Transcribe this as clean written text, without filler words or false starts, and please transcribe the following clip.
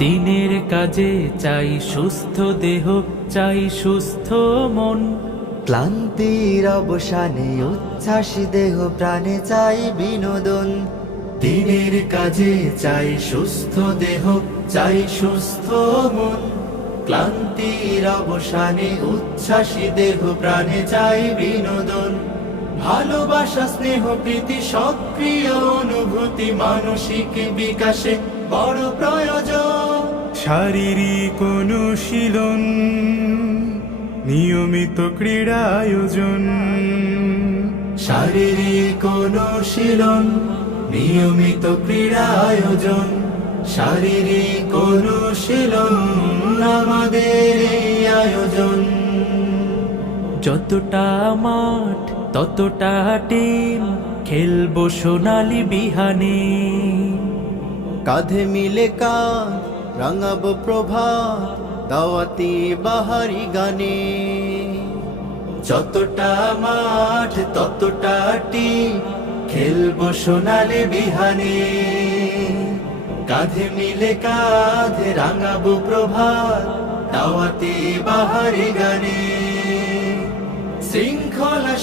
দিনের কাজে চাই সুস্থ দেহ, চাই সুস্থ মন। ক্লান্তির অবসানে উচ্ছ্বাস দেহ প্রাণে চাই বিনোদন। দিনের কাজে চাই সুস্থ দেহ, চাই সুস্থ মন। ক্লান্তির অবসানে উচ্ছ্বাসী দেহ প্রাণে চাই বিনোদন। ভালোবাসা স্নেহ প্রীতি সক্রিয় অনুভূতি মানসিক বিকাশে বড় প্রয়োজন। শারীরিক অনুশীলন, নিয়মিত ক্রীড়া আয়োজন। শারীরিক অনুশীলন, নিয়মিত ক্রীড়া আয়োজন। শারীরিক অনুশীলন আমাদের এই আয়োজন। যতটা মাঠ ততটা টিম, খেলবো সোনালি বিহানে। কাঁধে মিলে কাঁধ রাঙাবো প্রভাত দাওয়াতি বাহারি গানে। যতটা মাঠ ততটা টিম, খেলবো সোনালি বিহানে। কাঁধে মিলে কাঁধ রাঙাবো প্রভাত দাওয়াতি বাহারি গানে। শৃঙ্খলা